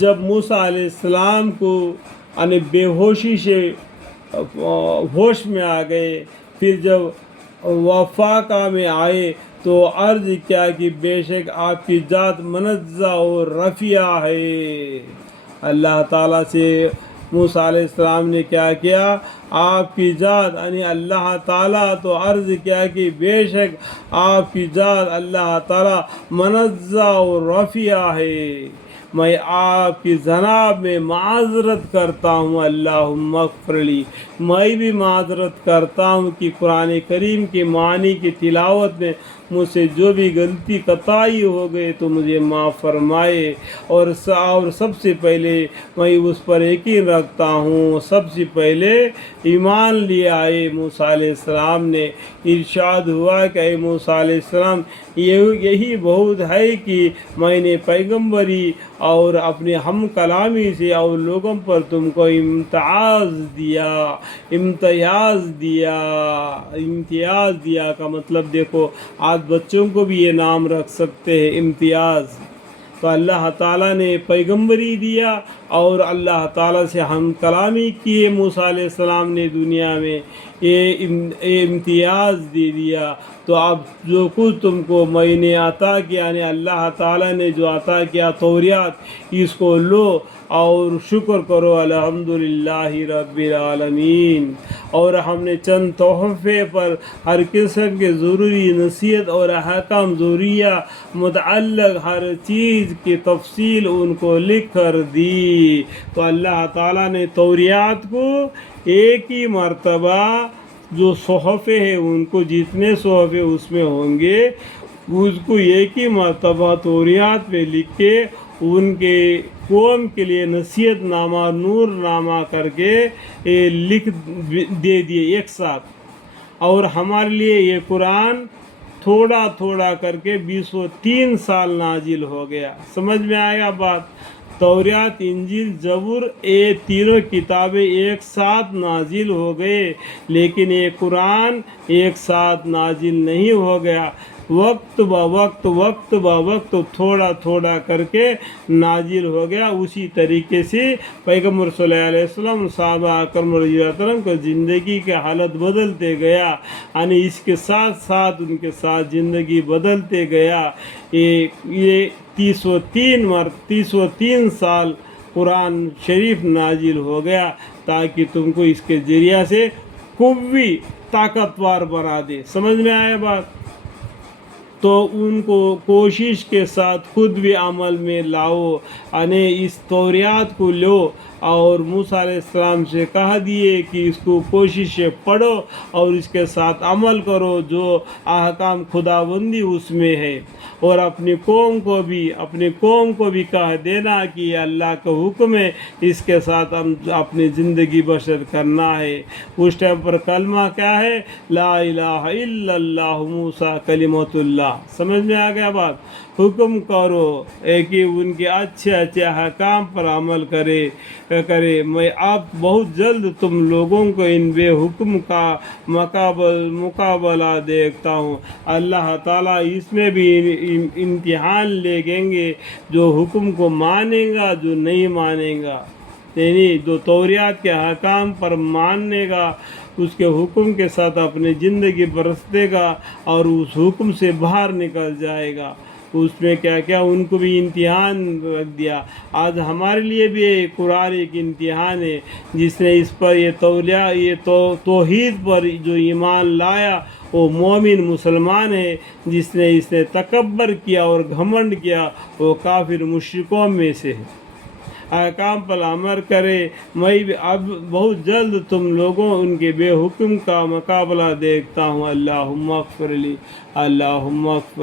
جب موسیٰ علیہ السلام کو یعنی بے ہوشی سے ہوش میں آ گئے، پھر جب وفاقہ میں آئے تو عرض کیا کہ بے شک آپ کی ذات منزہ اور رفیع ہے۔ اللہ تعالیٰ سے موسیٰ علیہ السلام نے کیا کیا؟ آپ کی ذات یعنی اللہ تعالیٰ تو عرض کیا کہ بے شک آپ کی ذات اللہ تعالیٰ منزہ اور رفیع ہے، میں آپ کی جناب میں معذرت کرتا ہوں، اللہم اغفر لی، میں بھی معذرت کرتا ہوں کہ قرآن کریم کے معنی کی تلاوت میں مجھ سے جو بھی غلطی کوتاہی ہو گئے تو مجھے معاف فرمائے، اور سب سے پہلے میں اس پر یقین رکھتا ہوں، سب سے پہلے ایمان لے آئے موسیٰ علیہ السلام نے۔ ارشاد ہوا کہ اے موسیٰ علیہ السلام یہی بہت ہے کہ میں نے پیغمبری اور اپنے ہم کلامی سے اور لوگوں پر تم کو امتیاز دیا کا مطلب دیکھو، آج بچوں کو بھی یہ نام رکھ سکتے ہیں امتیاز۔ تو اللہ تعالیٰ نے پیغمبری دیا اور اللہ تعالیٰ سے ہم کلامی کیے، موسیٰ علیہ السلام نے دنیا میں یہ امتیاز دے دیا۔ تو اب جو کچھ تم کو میں نے عطا کیا، یعنی اللہ تعالیٰ نے جو عطا کیا توریات، اس کو لو اور شکر کرو، الحمدللہ رب العالمین۔ اور ہم نے چند تحفے پر ہر قسم کے ضروری نصیحت اور احکام ضروریہ متعلق ہر چیز کی تفصیل ان کو لکھ کر دی۔ تو اللہ تعالیٰ نے توریات کو ایک ہی مرتبہ جو صحفے ہیں ان کو جتنے صحفے اس میں ہوں گے اس کو ایک ہی مرتبہ توریات میں لکھ کے ان کے قوم کے لیے نصیحت نامہ نور نامہ کر کے لکھ دے دیے ایک ساتھ۔ اور ہمارے لیے یہ قرآن تھوڑا تھوڑا کر کے 203 سال نازل ہو گیا۔ سمجھ میں آیا بات؟ توریات، انجیل، زبور، یہ تینوں کتابیں ایک ساتھ نازل ہو گئے، لیکن یہ قرآن ایک ساتھ نازل نہیں ہو گیا، وقت با وقت تھوڑا تھوڑا کر کے نازل ہو گیا۔ اسی طریقے سے پیغمبر صلی اللہ علیہ وسلم صحابہ اکرام رضی اللہ عنہ کو زندگی کے حالت بدلتے گیا، یعنی اس کے ساتھ ساتھ ان کے ساتھ زندگی بدلتے گیا۔ یہ 303 سال قرآن شریف نازل ہو گیا تاکہ تم کو اس کے ذریعہ سے قوی طاقتور بنا دے۔ سمجھ میں آیا بات؟ تو ان کو کوشش کے ساتھ خود بھی عمل میں لاؤ، یعنی اس توریات کو لو، اور موسیٰ علیہ السلام سے کہہ دیے کہ اس کو کوشش سے پڑھو اور اس کے ساتھ عمل کرو جو احکام خداوندی اس میں ہے، اور اپنی قوم کو بھی کہہ دینا کہ یہ اللہ کا حکم ہے، اس کے ساتھ ہم اپنی زندگی بسر کرنا ہے۔ اس ٹائم پر کلمہ کیا ہے؟ لا الہ الا اللہ موسیٰ کلمۃ اللہ۔ سمجھ میں آ گیا بات؟ حکم کرو کہ ان کے اچھے احکام پر عمل کرے۔ میں اب بہت جلد تم لوگوں کو ان بے حکم کا مقابلہ دیکھتا ہوں۔ اللہ تعالیٰ اس میں بھی امتحان لیں گے، جو حکم کو مانے گا، جو نہیں مانے گا، یعنی جو توریات کے احکام پر ماننے گا، اس کے حکم کے ساتھ اپنی زندگی برستے گا اور اس حکم سے باہر نکل جائے گا، اس میں کیا ان کو بھی امتحان رکھ دیا۔ آج ہمارے لیے بھی قرآن ایک امتحان ہے۔ جس نے اس پر یہ توحید پر جو ایمان لایا وہ مومن مسلمان ہے، جس نے اس نے تکبر کیا اور گھمنڈ کیا وہ کافر مشرکوں میں سے ہے۔ احکام پر عمل کرے۔ میں بھی اب بہت جلد تم لوگوں ان کے بے حکم کا مقابلہ دیکھتا ہوں۔ اللہم اغفر لی، اللہم اغفر